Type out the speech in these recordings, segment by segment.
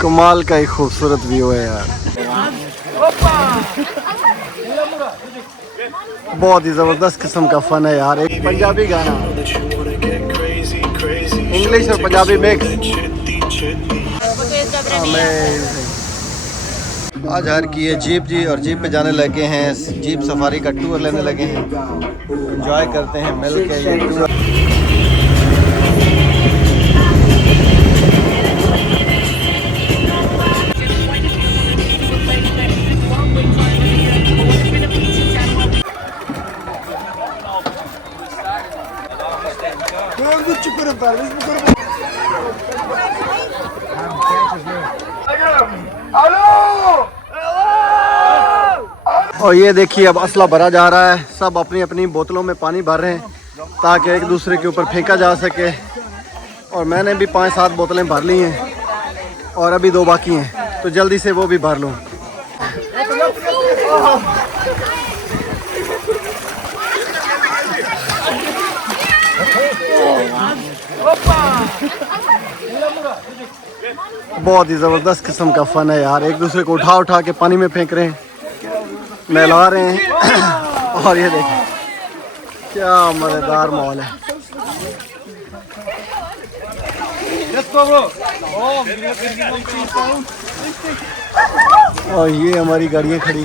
कमाल का एक खूबसूरत व्यू है यार, बहुत ही जबरदस्त किस्म का फन है यार। एक पंजाबी गाना, इंग्लिश और पंजाबी मिक्स, आज हर की है जीप जी, और जीप पे जाने लगे हैं, जीप सफारी का टूर लेने लगे हैं, एंजॉय करते हैं मिल के ये टूर। और ये देखिए अब असला भरा जा रहा है, सब अपनी अपनी बोतलों में पानी भर रहे हैं ताकि एक दूसरे के ऊपर फेंका जा सके। और मैंने भी 5-7 बोतलें भर ली हैं और अभी 2 बाकी हैं, तो जल्दी से वो भी भर लूँ। बहुत ही ज़बरदस्त किस्म का फ़न है यार, एक दूसरे को उठा उठा के पानी में फेंक रहे हैं, नहला रहे हैं। और ये देखिए क्या मज़ेदार माहौल है। और ये हमारी गाड़ियाँ खड़ी,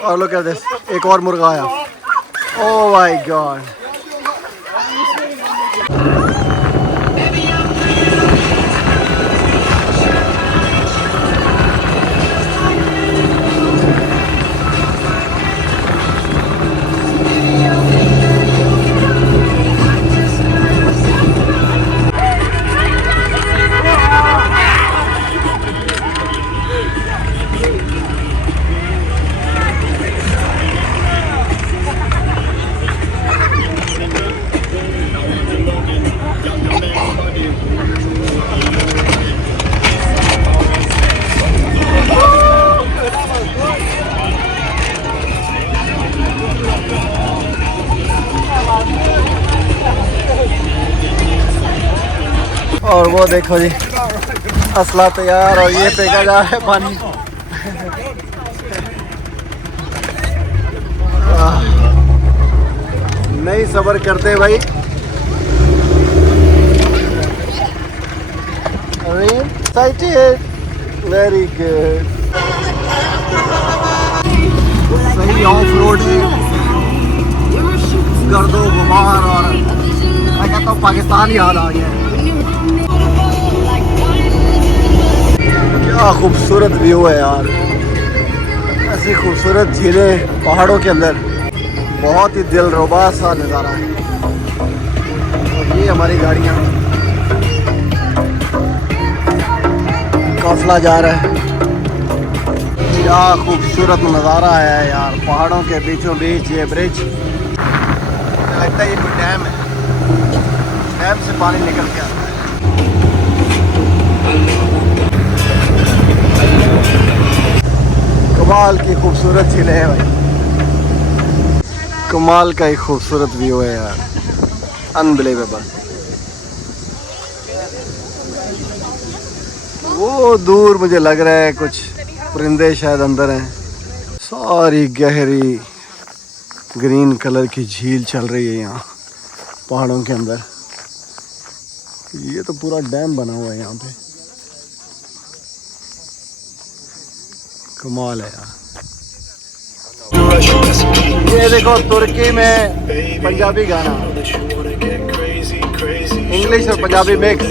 और लोग कहते हैं एक और मुर्गा आया। ओह माय गॉड, और वो देखो जी असला तैयार, और ये फेंका जा रहा है पानी। नहीं सब्र करते भाई। वेरी गुड, सही ऑफ रोड है, गर्दो गुमार, और मैं कहता हूँ पाकिस्तान याद आ गया। क्या खूबसूरत व्यू है यार, ऐसी खूबसूरत झीलें पहाड़ों के अंदर, बहुत ही दिलरुबा सा नज़ारा है। और ये हमारी गाड़ियाँ, काफिला जा रहा है। क्या खूबसूरत नज़ारा है यार, पहाड़ों के बीचों बीच ये ब्रिज, लगता है ये कोई डैम है, डैम से पानी निकल के आता है। कमाल की खूबसूरत झीलें हैं भाई, कमाल का एक खूबसूरत व्यू है यार, अनबिलीवेबल। वो दूर मुझे लग रहा है कुछ परिंदे शायद अंदर हैं। सारी गहरी ग्रीन कलर की झील चल रही है यहाँ पहाड़ों के अंदर। ये तो पूरा डैम बना हुआ है यहाँ पे, कमाल है यार। ये देखो तुर्की में पंजाबी गाना, इंग्लिश और Punjabi mix.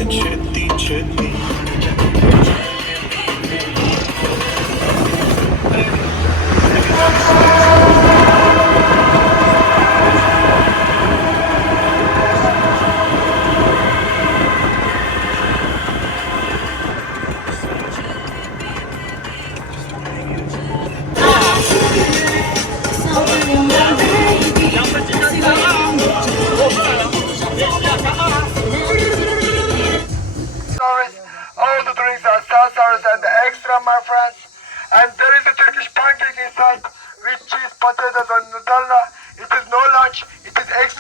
And there is a Turkish pancake inside with cheese, potatoes and Nutella. It is no lunch, it is extra.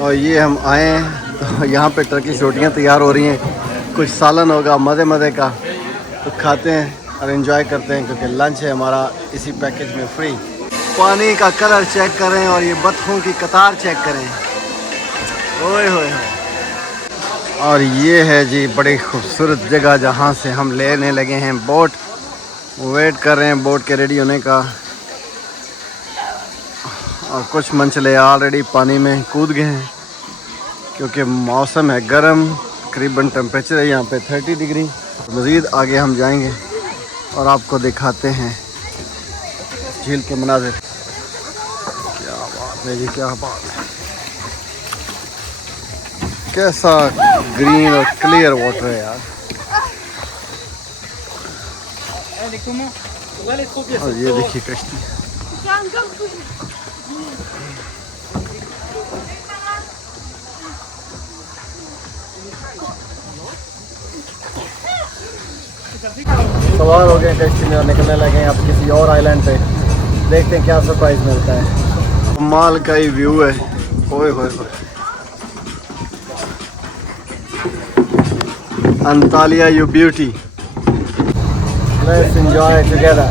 और ये हम आए हैं तो यहाँ पे टर्किश रोटियाँ तैयार हो रही हैं, कुछ सालन होगा मज़े मज़े का, तो खाते हैं और एंजॉय करते हैं क्योंकि लंच है हमारा इसी पैकेज में फ्री। पानी का कलर चेक करें और ये बतखों की कतार चेक करें, ओए होए होए। और ये है जी बड़ी खूबसूरत जगह जहाँ से हम लेने लगे हैं बोट, वेट कर रहे हैं बोट के रेडी होने का। और कुछ मंचले ऑलरेडी पानी में कूद गए हैं क्योंकि मौसम है गर्म, तकरीबन टेम्परेचर है यहाँ पे 30 डिग्री। मज़ीद आगे हम जाएंगे और आपको दिखाते हैं झील के मनाज़िर। क्या बात है जी, क्या बात है, कैसा ग्रीन और क्लियर वाटर है यार। और ये देखिए कश्ती, सवार हो गए कश्ती में और निकलने लगे हैं अब किसी और आइलैंड पे। देखते हैं क्या सरप्राइज मिलता है। कमाल का ही व्यू है, ओए होए होए। Antalya, you beauty. Let's enjoy it together.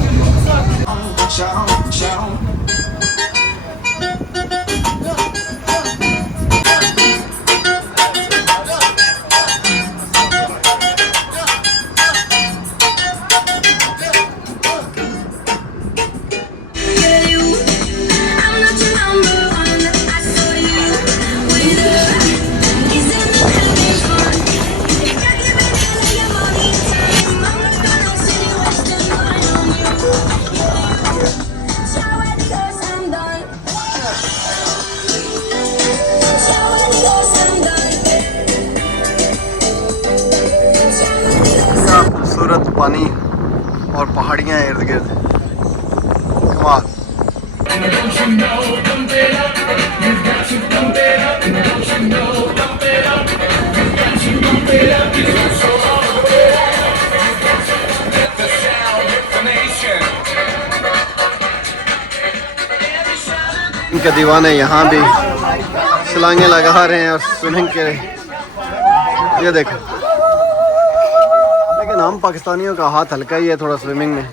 खूबसूरत पानी और पहाड़ियाँ इर्द गिर्द, कमाल। इनके दीवाने यहाँ भी छलांगे लगा रहे हैं और स्विमिंग के, ये देखो। लेकिन हम पाकिस्तानियों का हाथ हल्का ही है थोड़ा स्विमिंग में,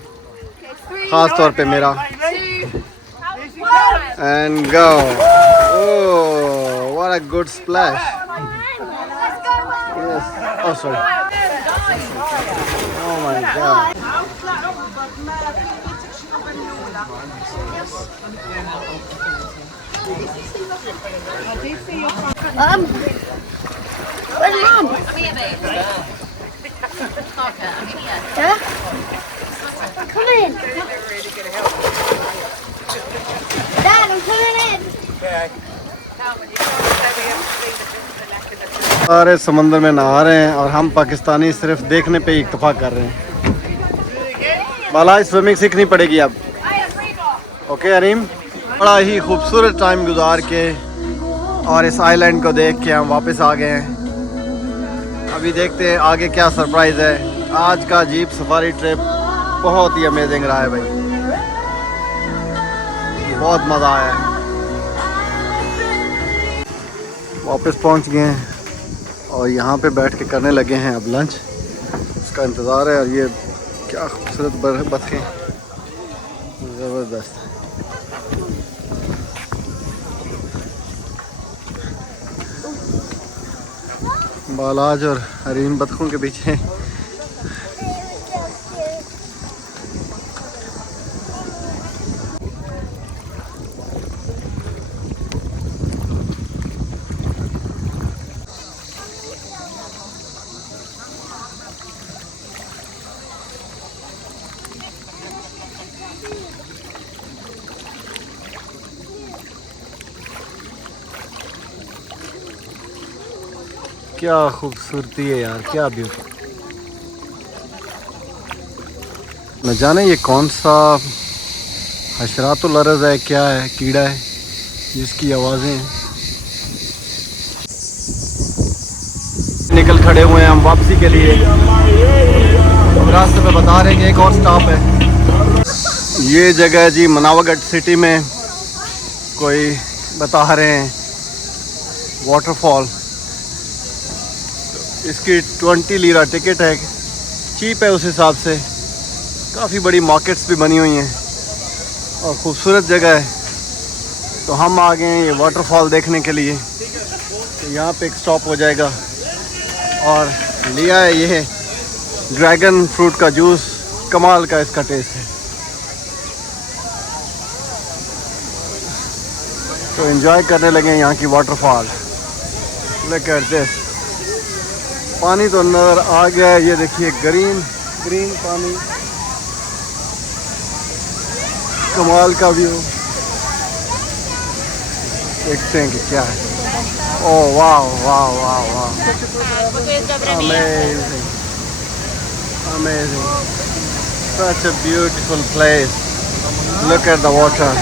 ख़ास तौर पे मेरा। And go, oh what a good splash. Yes, oh sorry, oh my God. Where's Mom? I'm here, babe. Yeah? Come in. Dad, I'm coming in. सारे समंदर में नहा रहे हैं और हम पाकिस्तानी सिर्फ देखने पे ही इक्तफा कर रहे हैं। बाला स्विमिंग सीखनी पड़ेगी अब। ओके अरीम, बड़ा ही खूबसूरत टाइम गुजार के और इस आइलैंड को देख के हम वापस आ गए हैं। अभी देखते हैं आगे क्या सरप्राइज़ है। आज का जीप सफारी ट्रिप बहुत ही अमेजिंग रहा है भाई, बहुत मज़ा आया है। वापस पहुंच गए हैं और यहाँ पे बैठ के करने लगे हैं अब लंच, उसका इंतज़ार है। और ये क्या खूबसूरत बतखें, ज़बरदस्त। बालाज और हरीम बतखों के पीछे क्या खूबसूरती है यार, क्या ब्यूटी। न जाने ये कौन सा हशरातुल अर्ज़ है, क्या है, कीड़ा है जिसकी आवाज़ें हैं। निकल खड़े हुए हैं हम वापसी के लिए। रास्ते में बता रहे हैं कि एक और स्टॉप है। ये जगह जी मनावागढ़ सिटी में कोई बता रहे हैं वाटरफॉल। इसकी 20 लीरा टिकट है, चीप है उस हिसाब से। काफ़ी बड़ी मार्केट्स भी बनी हुई हैं और ख़ूबसूरत जगह है। तो हम आ गए हैं ये वाटरफॉल देखने के लिए। तो यहाँ पे एक स्टॉप हो जाएगा और लिया है ये ड्रैगन फ्रूट का जूस। कमाल का इसका टेस्ट है। तो एंजॉय करने लगे यहाँ की वाटरफॉल। Look at this. पानी तो नज़र आ गया है, ये देखिए ग्रीन ग्रीन पानी, कमाल का व्यू। देखते हैं कि क्या है। ओह वाह वाह वाह वाह, amazing amazing, such a beautiful place. Look at the water.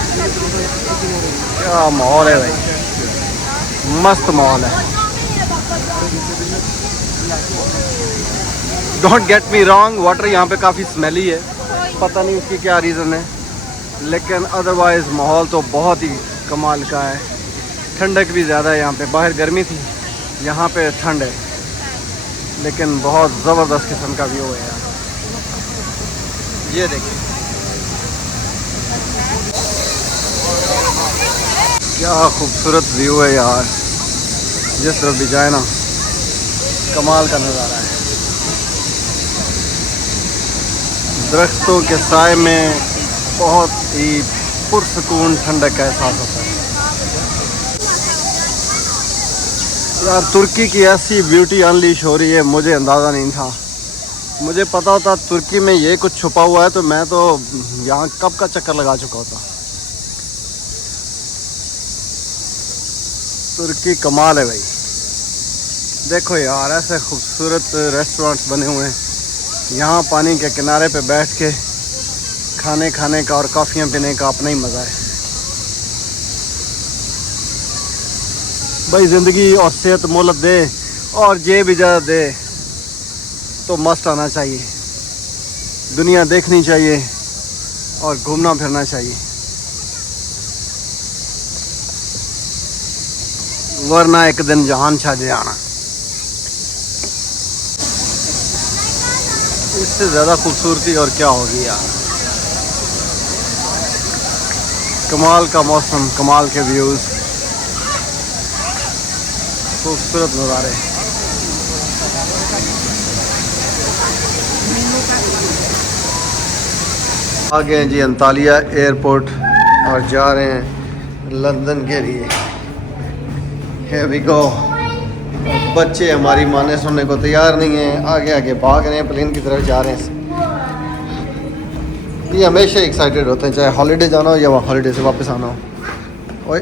क्या माहौल है भाई, मस्त माहौल है। Don't get me wrong, water यहाँ पे काफ़ी स्मेली है, पता नहीं उसकी क्या रीज़न है, लेकिन अदरवाइज़ माहौल तो बहुत ही कमाल का है। ठंडक भी ज़्यादा है यहाँ पे। बाहर गर्मी थी, यहाँ पे ठंड है, लेकिन बहुत ज़बरदस्त किस्म का व्यू है यार। ये देखिए क्या खूबसूरत व्यू है यार। जिस तरफ भी जाए ना, कमाल का नज़ारा है। दरख्तों के साए में बहुत ही पुरसकून ठंडक का एहसास होता है यार। तुर्की की ऐसी ब्यूटी अनलीश हो रही है, मुझे अंदाज़ा नहीं था। मुझे पता होता तुर्की में ये कुछ छुपा हुआ है तो मैं तो यहाँ कब का चक्कर लगा चुका होता। तुर्की कमाल है भाई। देखो यार, ऐसे खूबसूरत रेस्टोरेंट्स बने हुए हैं। यहाँ पानी के किनारे पे बैठ के खाने खाने का और कॉफ़ियाँ पीने का अपना ही मज़ा है भाई। ज़िंदगी और सेहत मोहलत दे और जेब इजाज़त दे तो मस्त आना चाहिए, दुनिया देखनी चाहिए और घूमना फिरना चाहिए, वरना एक दिन जहान छा जाना। इससे ज़्यादा खूबसूरती और क्या होगी यार। कमाल का मौसम, कमाल के व्यूज़, खूबसूरत नज़ारे। आ गए जी अंतालिया एयरपोर्ट और जा रहे हैं लंदन के लिए। Here we go। बच्चे हमारी माने सुनने को तैयार नहीं हैं, आगे आगे भाग रहे हैं, प्लेन की तरफ जा रहे हैं। ये हमेशा एक्साइटेड होते हैं, चाहे हॉलीडे जाना हो या हॉलीडे से वापस आना हो। ओए